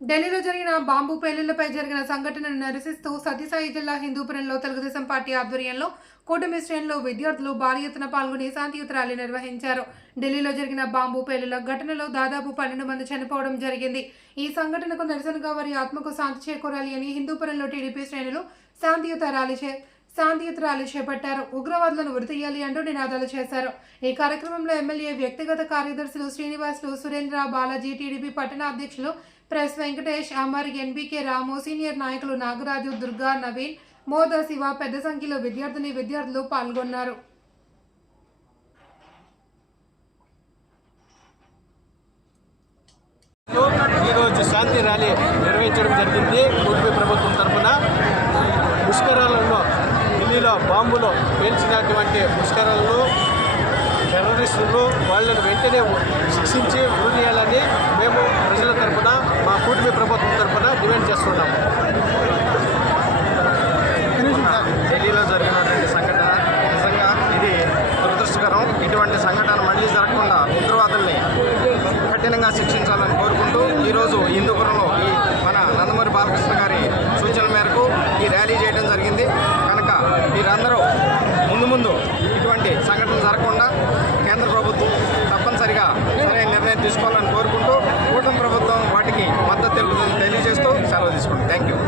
ఢిల్లీలో జరిగిన బాంబు పేలుళ్ళపై జరిగిన సంఘటనను నిరసిస్తూ సత్యసాయి జిల్లా హిందూపురంలో తెలుగుదేశం పార్టీ ఆధ్వర్యంలో కూటమి శ్రేణులు విద్యార్థులు భారీ ఎత్తున పాల్గొని శాంతియుత ర్యాలీ నిర్వహించారు. ఢిల్లీలో జరిగిన బాంబు పేలుల ఘటనలో దాదాపు పన్నెండు మంది చనిపోవడం జరిగింది. ఈ సంఘటనకు నిరసనగా వారి ఆత్మకు శాంతి చేకూరాలి అని హిందూపురంలో టీడీపీ శ్రేణులు శాంతియుత ర్యాలీ చే శాంతియుత్రాలు చేపట్టారు. ఉగ్రవాదులను ఉరితీయాలి అంటూ నినాదాలు చేశారు. ఈ కార్యక్రమంలో ఎమ్మెల్యే వ్యక్తిగత కార్యదర్శులు శ్రీనివాసులు సురేంద్ర బాలాజీ టీడీపీ పట్టణ అధ్యక్షులు press Venkatesh Amar NBK Ramu senior నాయకులు నాగరాజు దుర్గా నవీన్ మోద శివ పెద్ద సంఖ్యలో విద్యార్థిని విద్యార్థులు పాల్గొన్నారు. ఈరోజు శాంతి ర్యాలీ నిర్వహించడం జరిగింది. ఉడిపి ప్రభుత్వం తరఫున పుష్కరాలలో ఢిల్లీలో బాంబులో పేల్చినటువంటి ముష్కరలను టెర్రరిస్టులు వాళ్ళని వెంటనే శిక్షించి ఉరియాలని మేము ప్రజల తరఫున మా కూటమి ప్రభుత్వం తరఫున డిమాండ్ చేస్తున్నాము. ఢిల్లీలో జరిగినటువంటి సంఘటన నిజంగా ఇది దురదృష్టకరం. ఇటువంటి సంఘటన మళ్ళీ జరగకుండా ఉగ్రవాదుల్ని కఠినంగా శిక్షించాలని కోరుకుంటూ ఈరోజు హిందూపురంలో మన నందమూరి బాలకృష్ణ గారి సూచనల మేరకు ఈ ర్యాలీ చేయడం తీసుకోవాలని కోరుకుంటూ కూటమి ప్రభుత్వం వాటికి మద్దతు తెలుపుతుందని తెలియజేస్తూ సెలవు తీసుకోండి థ్యాంక్ యూ